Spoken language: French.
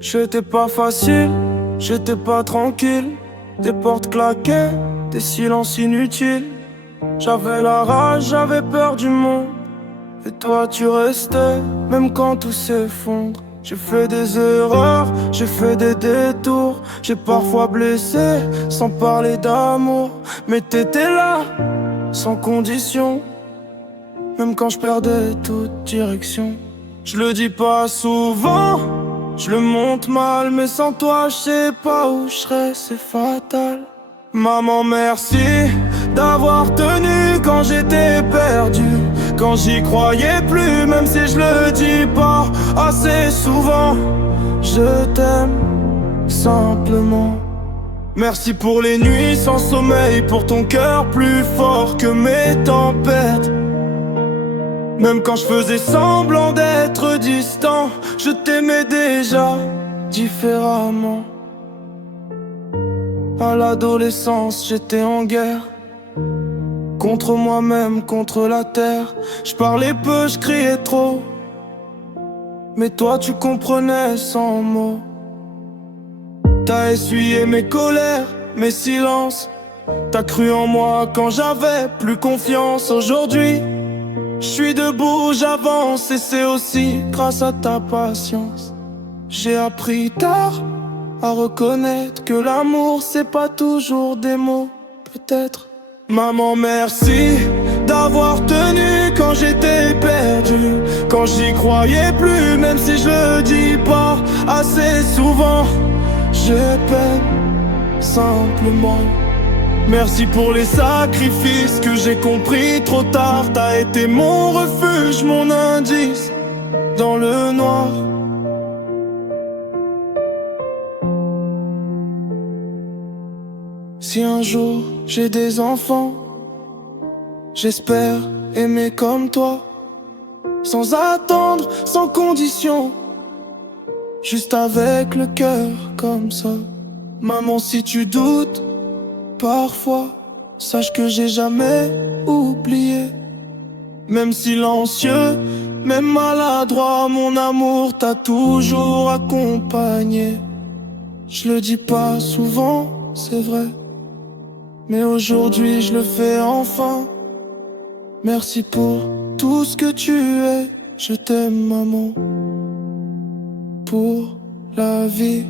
J'étais pas facile, j'étais pas tranquille. Des portes claquées, des silences inutiles. J'avais la rage, j'avais peur du monde. Et toi tu restais, même quand tout s'effondre. J'ai fait des erreurs, j'ai fait des détours. J'ai parfois blessé, sans parler d'amour. Mais t'étais là, sans condition. Même quand je perdais toute direction. Je le dis pas souvent, je le monte mal. Mais sans toi je sais pas où je serais, c'est fatal. Maman merci d'avoir tenu quand j'étais perdu. Quand j'y croyais plus, même si je le dis pas assez souvent. Je t'aime simplement. Merci pour les nuits sans sommeil, pour ton cœur plus fort que mes tempêtes. Même quand je faisais semblant d'être distant, je t'aimais déjà différemment. À l'adolescence, j'étais en guerre contre moi-même, contre la terre. Je parlais peu, je criais trop. Mais toi tu comprenais sans mots. T'as essuyé mes colères, mes silences. T'as cru en moi quand j'avais plus confiance. Aujourd'hui, je suis debout, j'avance. Et c'est aussi grâce à ta patience. J'ai appris tard à reconnaître que l'amour c'est pas toujours des mots, peut-être. Maman merci d'avoir tenu quand j'étais perdu. Quand j'y croyais plus, même si je le dis pas assez souvent. Je peine simplement. Merci pour les sacrifices que j'ai compris trop tard. T'as été mon refuge, mon indice dans le noir. Si un jour j'ai des enfants, j'espère aimer comme toi. Sans attendre, sans condition, juste avec le cœur comme ça. Maman si tu doutes, parfois, sache que j'ai jamais oublié. Même silencieux, même maladroit, mon amour t'a toujours accompagné. Je le dis pas souvent, c'est vrai, mais aujourd'hui je le fais enfin. Merci pour tout ce que tu es. Je t'aime maman, pour la vie.